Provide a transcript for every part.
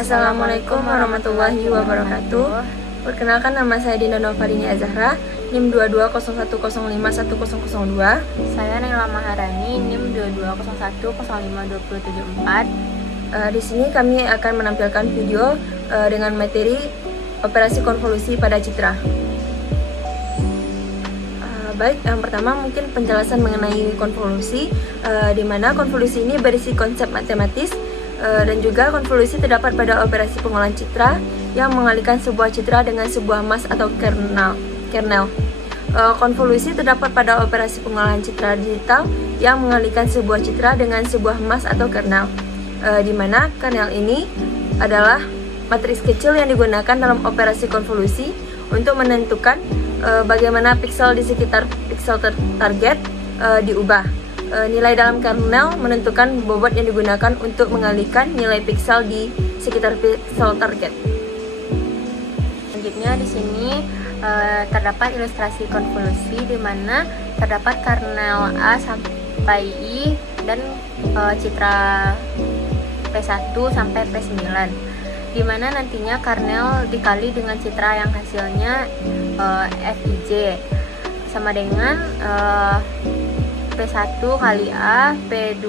Assalamualaikum warahmatullahi wabarakatuh. Perkenalkan, nama saya Dinda Novalini Azahra, NIM 2201051002. Saya Naila Maharani, NIM 2201052074. Di sini kami akan menampilkan video dengan materi operasi konvolusi pada citra. Baik, yang pertama mungkin penjelasan mengenai konvolusi, di mana konvolusi ini berisi konsep matematis dan juga konvolusi terdapat pada operasi pengolahan citra yang mengalihkan sebuah citra dengan sebuah mask atau kernel. Konvolusi terdapat pada operasi pengolahan citra digital yang mengalihkan sebuah citra dengan sebuah mask atau kernel, di mana kernel ini adalah matriks kecil yang digunakan dalam operasi konvolusi untuk menentukan bagaimana piksel di sekitar piksel target diubah. Nilai dalam kernel menentukan bobot yang digunakan untuk mengalihkan nilai piksel di sekitar piksel target. Selanjutnya di sini terdapat ilustrasi konvolusi di mana terdapat kernel A sampai I dan citra P1 sampai P9, di mana nantinya kernel dikali dengan citra yang hasilnya Fij sama dengan P1 kali A, P2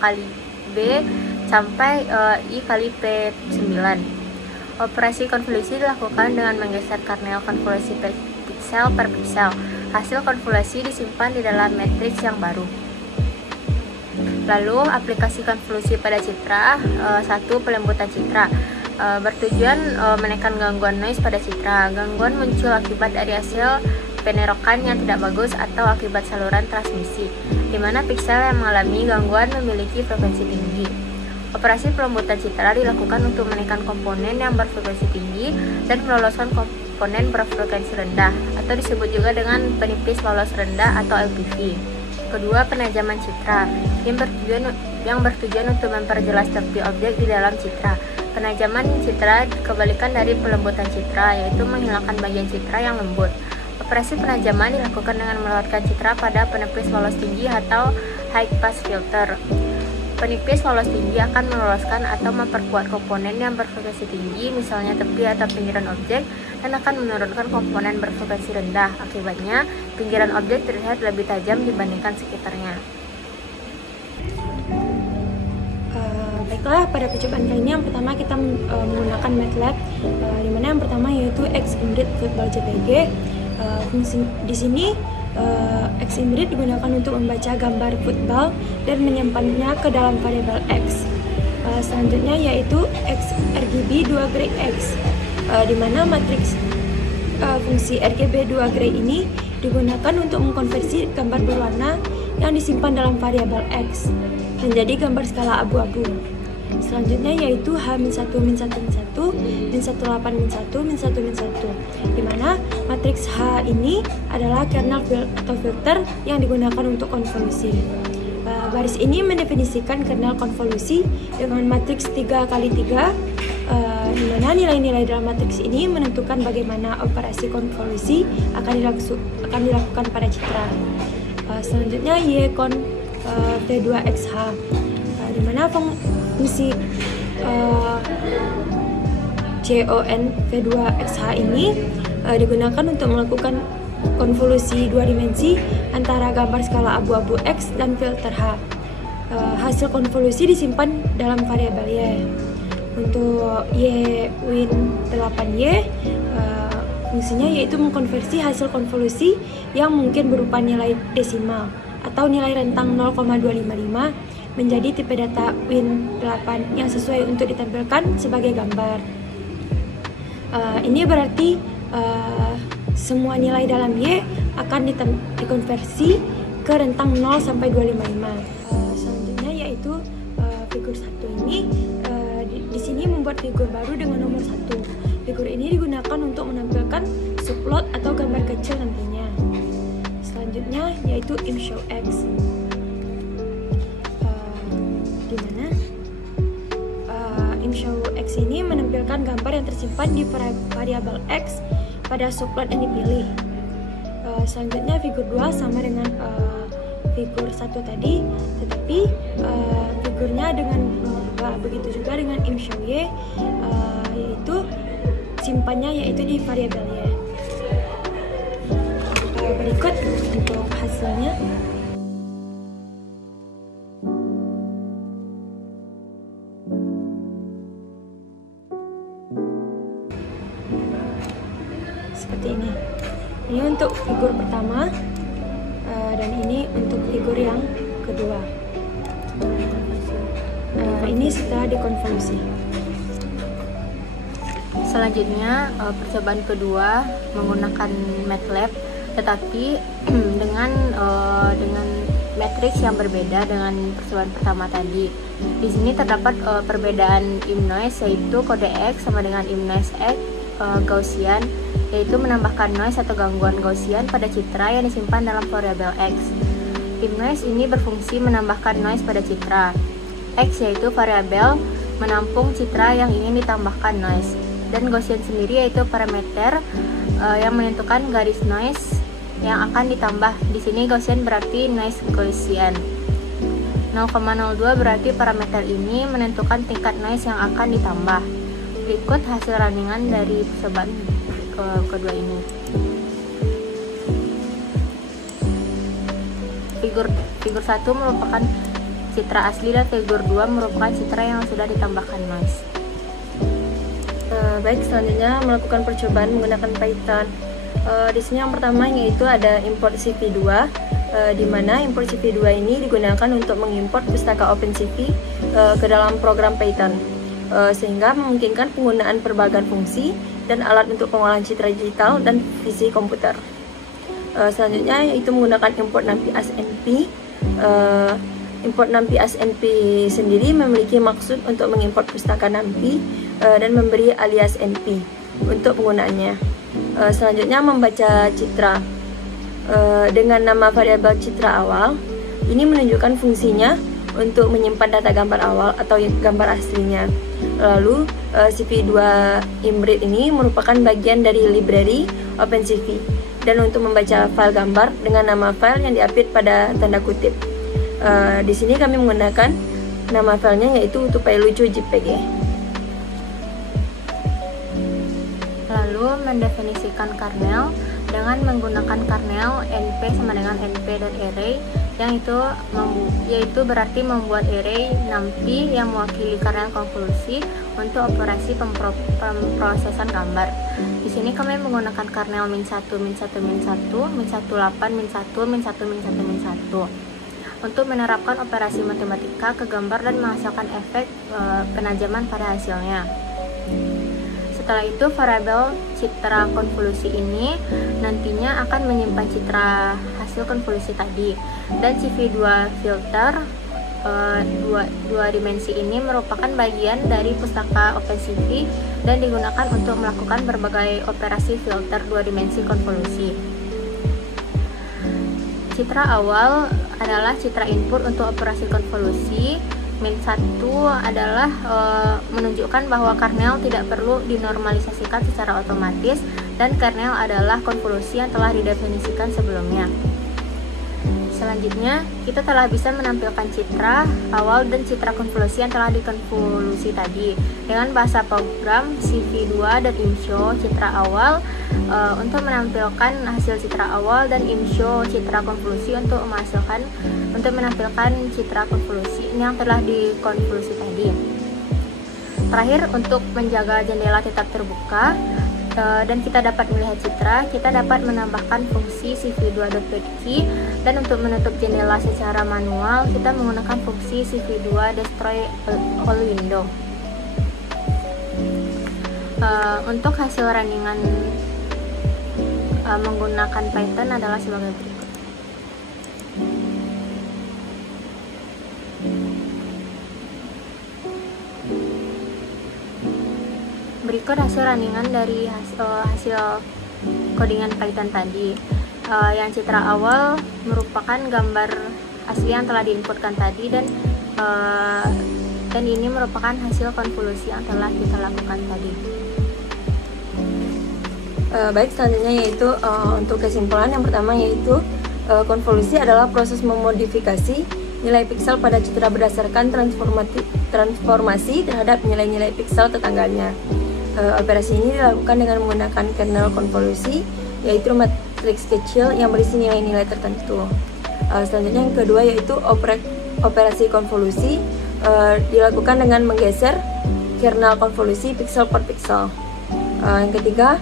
kali B, sampai I kali P9. Operasi konvolusi dilakukan dengan menggeser kernel konvolusi piksel per piksel. Hasil konvolusi disimpan di dalam matriks yang baru. Lalu, aplikasi konvolusi pada citra. 1. Pelembutan citra. Bertujuan menekan gangguan noise pada citra. Gangguan muncul akibat dari hasil penerokan yang tidak bagus atau akibat saluran transmisi, di mana piksel yang mengalami gangguan memiliki frekuensi tinggi. Operasi pelembutan citra dilakukan untuk menekan komponen yang berfrekuensi tinggi dan meloloskan komponen berfrekuensi rendah, atau disebut juga dengan penipis lolos rendah atau LPV. Kedua, penajaman citra yang bertujuan untuk memperjelas tepi objek di dalam citra. Penajaman citra kebalikan dari pelembutan citra, yaitu menghilangkan bagian citra yang lembut. Operasi penajaman dilakukan dengan melewatkan citra pada penepis lolos tinggi atau high pass filter. Penipis lolos tinggi akan meloloskan atau memperkuat komponen yang berfrekuensi tinggi, misalnya tepi atau pinggiran objek, dan akan menurunkan komponen berfrekuensi rendah. Akibatnya, pinggiran objek terlihat lebih tajam dibandingkan sekitarnya. Baiklah, pada percobaan kali ini yang pertama kita menggunakan MATLAB, di mana yang pertama yaitu Ximrid Football JPG. Di sini Ximrid digunakan untuk membaca gambar football dan menyimpannya ke dalam variabel X. Selanjutnya yaitu RGB 2 gray X, di mana matriks fungsi RGB 2 gray ini digunakan untuk mengkonversi gambar berwarna yang disimpan dalam variabel X menjadi gambar skala abu-abu. Selanjutnya yaitu H-1, -1, -1, -18, -1, -1, di mana matriks H ini adalah kernel atau filter yang digunakan untuk konvolusi. Baris ini mendefinisikan kernel konvolusi dengan matriks 3x3, di mana nilai-nilai dalam matriks ini menentukan bagaimana operasi konvolusi akan dilakukan pada citra. Selanjutnya Y-kon V2XH, di mana fungsi CON V2XH ini digunakan untuk melakukan konvolusi dua dimensi antara gambar skala abu-abu X dan filter H. Hasil konvolusi disimpan dalam variabel Y. Untuk Y-8Y, fungsinya yaitu mengkonversi hasil konvolusi yang mungkin berupa nilai desimal atau nilai rentang 0,255 menjadi tipe data Win8 yang sesuai untuk ditampilkan sebagai gambar. Ini berarti semua nilai dalam Y akan dikonversi ke rentang 0 sampai 255. Selanjutnya yaitu figur 1 ini di sini membuat figur baru dengan nomor 1. Figur ini digunakan untuk menampilkan subplot atau gambar kecil nantinya. Selanjutnya yaitu imshowX, di mana imshowX ini menampilkan gambar yang tersimpan di variabel X pada subplot yang dipilih. Selanjutnya figur 2 sama dengan figur 1 tadi, tetapi figurnya dengan begitu juga dengan imshow Y, disimpannya yaitu di variabelnya. Berikut untuk hasilnya. Seperti ini. Ini untuk figur pertama dan ini untuk figur yang kedua. Ini setelah dikonvolusi. Selanjutnya percobaan kedua menggunakan MATLAB, tetapi dengan matriks yang berbeda dengan percobaan pertama tadi. Di sini terdapat perbedaan im noise, yaitu kode X sama dengan im noise X Gaussian, yaitu menambahkan noise atau gangguan Gaussian pada citra yang disimpan dalam variabel X. Im noise ini berfungsi menambahkan noise pada citra. X yaitu variabel menampung citra yang ingin ditambahkan noise, dan Gaussian sendiri yaitu parameter yang menentukan garis noise yang akan ditambah. Di sini Gaussian berarti noise Gaussian. 0,02 berarti parameter ini menentukan tingkat noise yang akan ditambah. Berikut hasil runningan dari percobaan kedua ini. Figur 1 merupakan citra asli dan figur 2 merupakan citra yang sudah ditambahkan noise. Baik, selanjutnya melakukan percobaan menggunakan Python. Di sini yang pertama yaitu ada import CV2, di mana import CV2 ini digunakan untuk mengimport pustaka OpenCV ke dalam program Python, sehingga memungkinkan penggunaan berbagai fungsi dan alat untuk pengolahan citra digital dan visi komputer. Selanjutnya yaitu menggunakan import NumPy as NP. Import NumPy as NP sendiri memiliki maksud untuk mengimport pustaka NumPy dan memberi alias NP untuk penggunaannya. Selanjutnya membaca citra dengan nama variabel citra awal. Ini menunjukkan fungsinya untuk menyimpan data gambar awal atau gambar aslinya. Lalu CV2 Imread ini merupakan bagian dari library OpenCV, dan untuk membaca file gambar dengan nama file yang diapit pada tanda kutip. Di sini kami menggunakan nama filenya yaitu Tupailucu JPG. Lalu mendefinisikan kernel dengan menggunakan kernel np sama dengan np.array, yang yaitu berarti membuat array NumPy yang mewakili kernel konvolusi untuk operasi pemrosesan gambar. Di sini kami menggunakan kernel -1, -1, -1, -18, -1, -1, -1 untuk menerapkan operasi matematika ke gambar dan menghasilkan efek penajaman pada hasilnya. Setelah itu, variabel citra konvolusi ini nantinya akan menyimpan citra hasil konvolusi tadi, dan CV2 filter dua dimensi ini merupakan bagian dari pustaka OpenCV dan digunakan untuk melakukan berbagai operasi filter dua dimensi konvolusi. Citra awal adalah citra input untuk operasi konvolusi. -1 adalah menunjukkan bahwa kernel tidak perlu dinormalisasikan secara otomatis, dan kernel adalah konvolusi yang telah didefinisikan sebelumnya. Selanjutnya, kita telah bisa menampilkan citra awal dan citra konvolusi yang telah dikonvolusi tadi dengan bahasa program CV2 dan imshow citra awal untuk menampilkan hasil citra awal, dan imshow citra konvolusi untuk menampilkan citra konvolusi yang telah dikonvolusi tadi. Terakhir, untuk menjaga jendela tetap terbuka dan kita dapat melihat citra, kita dapat menambahkan fungsi cv2.getKey, dan untuk menutup jendela secara manual kita menggunakan fungsi cv2 destroy all window. Untuk hasil runningan menggunakan Python adalah sebagai berikut. Berikut hasil runningan dari hasil codingan Python tadi. Yang citra awal merupakan gambar asli yang telah diinputkan tadi, dan ini merupakan hasil konvolusi yang telah kita lakukan tadi. Baik, selanjutnya yaitu untuk kesimpulan yang pertama yaitu konvolusi adalah proses memodifikasi nilai piksel pada citra berdasarkan transformasi terhadap nilai-nilai piksel tetangganya. Operasi ini dilakukan dengan menggunakan kernel konvolusi, yaitu matriks kecil yang berisi nilai-nilai tertentu. Selanjutnya yang kedua yaitu operasi konvolusi, dilakukan dengan menggeser kernel konvolusi piksel per piksel. Yang ketiga,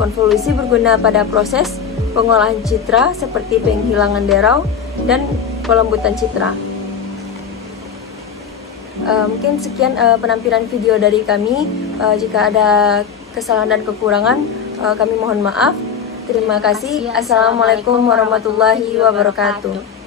konvolusi berguna pada proses pengolahan citra seperti penghilangan derau dan pelembutan citra. Mungkin sekian penampilan video dari kami. Jika ada kesalahan dan kekurangan, kami mohon maaf. Terima kasih. Assalamualaikum warahmatullahi wabarakatuh.